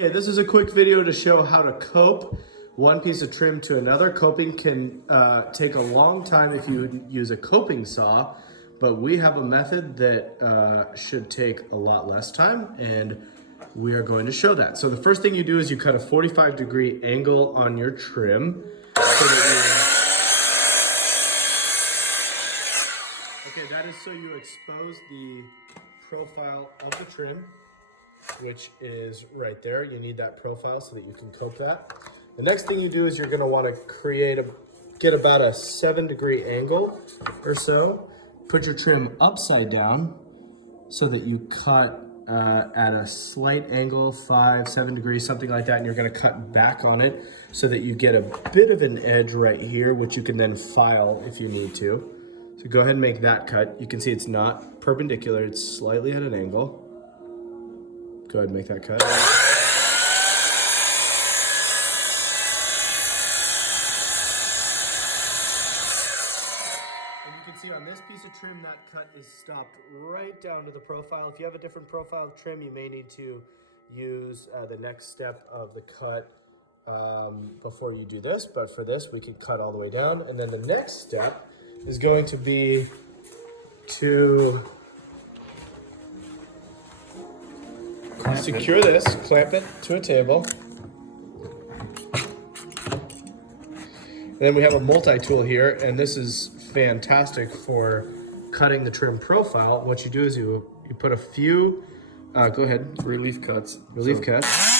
Okay, this is a quick video to show how to cope one piece of trim to another. Coping can take a long time if you use a coping saw, but we have a method that should take a lot less time, and we are going to show that. So the first thing you do is you cut a 45-degree angle on your trim. Okay, that is so you expose the profile of the trim, which is right there. You need that profile so that you can cope that. The next thing you do is you're gonna wanna get about a 7-degree angle or so. Put your trim upside down so that you cut at a slight angle, 5-7 degrees, something like that, and you're gonna cut back on it so that you get a bit of an edge right here, which you can then file if you need to. So go ahead and make that cut. You can see it's not perpendicular, it's slightly at an angle. Go ahead and make that cut. And you can see on this piece of trim, that cut is stopped right down to the profile. If you have a different profile of trim, you may need to use the next step of the cut before you do this. But for this, we can cut all the way down. And then the next step is going to be to secure this, clamp it to a table. And then we have a multi-tool here, and this is fantastic for cutting the trim profile. What you do is you put a few, go ahead. Relief cuts. Relief cuts.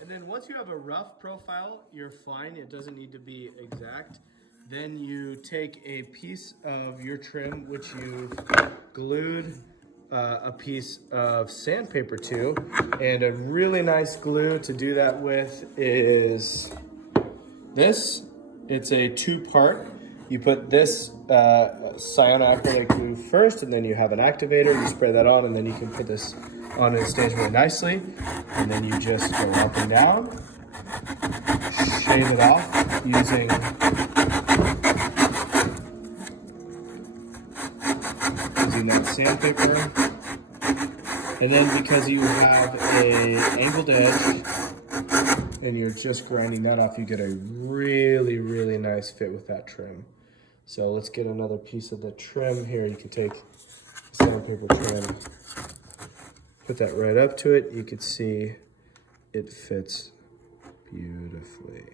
And then once you have a rough profile, you're fine. It doesn't need to be exact. Then you take a piece of your trim, which you've glued a piece of sandpaper to, and a really nice glue to do that with is this. It's a 2-part. You put this cyanoacrylate glue first, and then you have an activator. You spray that on, and then you can put this on and it stays really nicely. And then you just go up and down, shave it off using that sandpaper. And then because you have a angled edge and you're just grinding that off, you get a really, really nice fit with that trim. So let's get another piece of the trim here. You can take sandpaper trim, put that right up to it. You can see it fits beautifully.